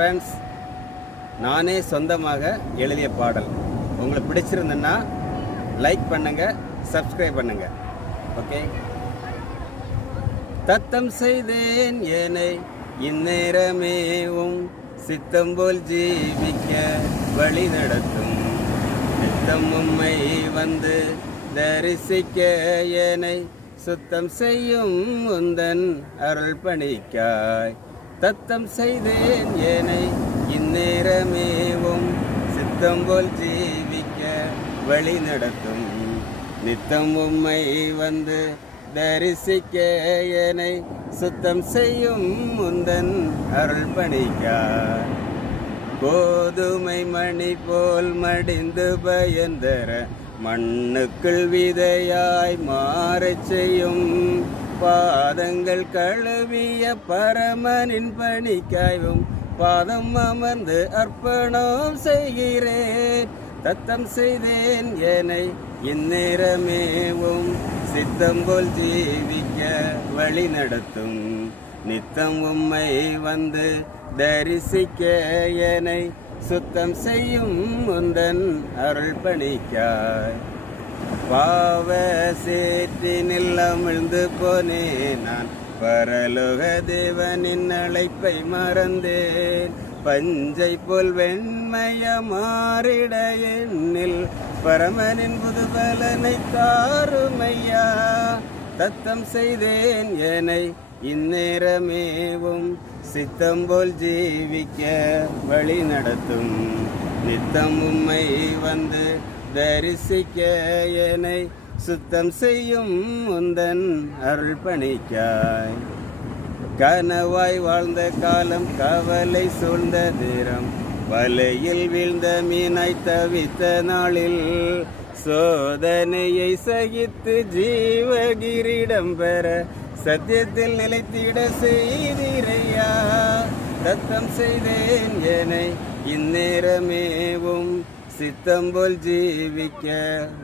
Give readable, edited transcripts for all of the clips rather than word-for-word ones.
Friends, நானே சொந்தமாக எழுதிய பாடல் உங்களுக்கு பிடிச்சிருந்ததுன்னா லைக் பண்ணுங்க, சப்ஸ்கிரைப் பண்ணுங்க. ஓகே. தத்தம் செய்தேன் ஏனை இந்நேரமேவும் சித்தம் போல் ஜீவிக்க வழி நடத்தும் நித்தம் உம்மை வந்து தரிசிக்க ஏனை சுத்தம் செய்யும் உந்தன் அருள் பணிக்காய். தத்தம் செய்தேன் ஏனை இந்நேரமேவும் சித்தம் போல் ஜீவிக்க வழி நடத்தும் நித்தம் உம்மை வந்து தரிசிக்க ஏனை சுத்தம் செய்யும் உந்தன் அருள் பணிக்காய். கோதுமை மணி போல் மடிந்து பயந்தர மண்ணுக்குள் விதையாய் மாறச் செய்யும் பாதங்கள் கழுவிய பரமனின் பணிக்காயும் பாதம் அமர்ந்து அர்ப்பணம் செய்கிறேன். தத்தம் செய்தேன் ஏனை இந்நேரமேவும் சித்தம் போல் ஜீவிக்க வழி நடத்தும் நித்தம் உம்மை வந்து தரிசிக்க ஏனை சுத்தம் செய்யும் உந்தன் அருள் பணிக்காய். பாவ சேற்றினில் அமிழ்ந்து போனேன் நான், பரலோக தேவனின் அழைப்பை மறந்தேன். பஞ்சை போல் வெண்மைய மாறிட எண்ணில் பரமனின் புதுபலனை தாருமையா. தத்தம் செய்தேன் ஏனை இந்நேரமேவும் சித்தம் போல் ஜீவிக்க வழி நடத்தும் நித்தம் உம்மை வந்து தரிசிக்க ஏனை சுத்தம் செய்யும் உந்தன் அருள் பணிக்காய். கனவாய் வாழ்ந்த காலம் கவலை சூழ்ந்த நேரம் வலையில் வீழ்ந்த மீனாய் தவித்த நாளில் சோதனையை சகித்து ஜீவகிரிடம் பெற சத்தியத்தில் நிலைத்திட செய்திரையா. தத்தம் செய்தேன் ஏனை இந்நேரமேவும் சித்தம் போல் ஜீவிக்க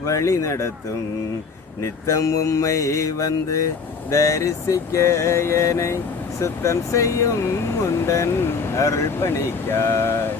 வழி நடத்தும் நித்தம் உம்மை வந்து தரிசிக்க ஏனை சுத்தம் செய்யும் உந்தன் அருள் பணிக்காய்.